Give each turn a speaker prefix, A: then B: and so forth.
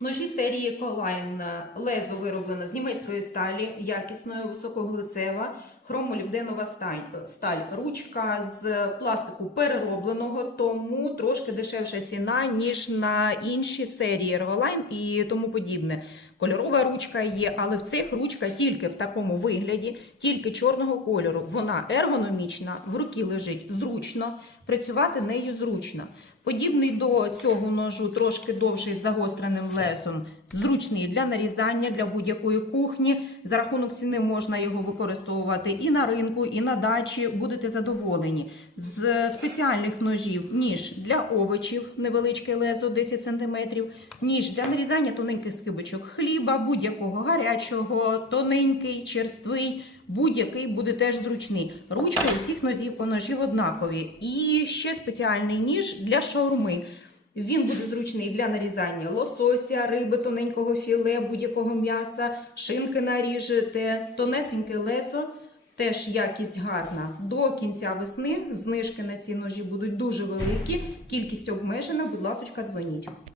A: Ножі серії Колайн лезо вироблено з німецької сталі, якісної, високоглицева, хромолібденова сталь. Ручка з пластику переробленого, тому трошки дешевша ціна, ніж на інші серії Revoline і тому подібне. Кольорова ручка є, але в цих ручка тільки в такому вигляді, тільки чорного кольору. Вона ергономічна, в руки лежить зручно, працювати нею зручно. Подібний до цього ножу трошки довший з загостреним лесом, зручний для нарізання для будь-якої кухні. За рахунок ціни можна його використовувати і на ринку, і на дачі. Будете задоволені. З спеціальних ножів ніж для овочів, невеличке лезо 10 см, ніж для нарізання тоненьких скибочок хліба, будь-якого гарячого, тоненький, черствий. Будь-який буде теж зручний. Ручки усіх ножів, ножів однакові. І ще спеціальний ніж для шаурми. Він буде зручний для нарізання лосося, риби, тоненького філе, будь-якого м'яса, шинки наріжете, тонесеньке лесо. Теж якість гарна. До кінця весни знижки на ці ножі будуть дуже великі. Кількість обмежена. Будь ласка, дзвоніть.